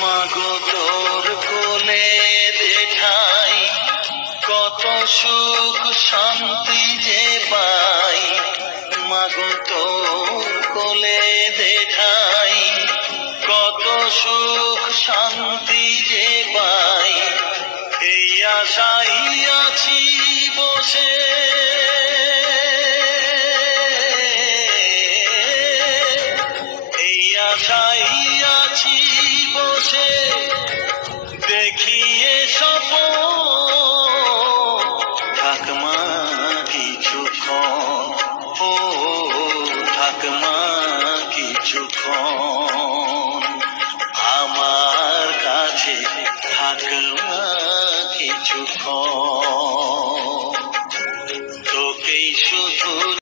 মাগো তোর কোলে দেখাই কত সুখ শান্তি যে পাই, মাগো তোর কোলে দেখাই কত সুখ শান্তি যে পাই। এই আশাই আছি বসে, এই আশাই আছি বসে, দেখিয়ে স্বপন থাকমা কিছুক্ষণ, ও থাকমা কিছুক্ষণ, আমার কাছে থাকমা কিছুক্ষণ, তোকেই শুধু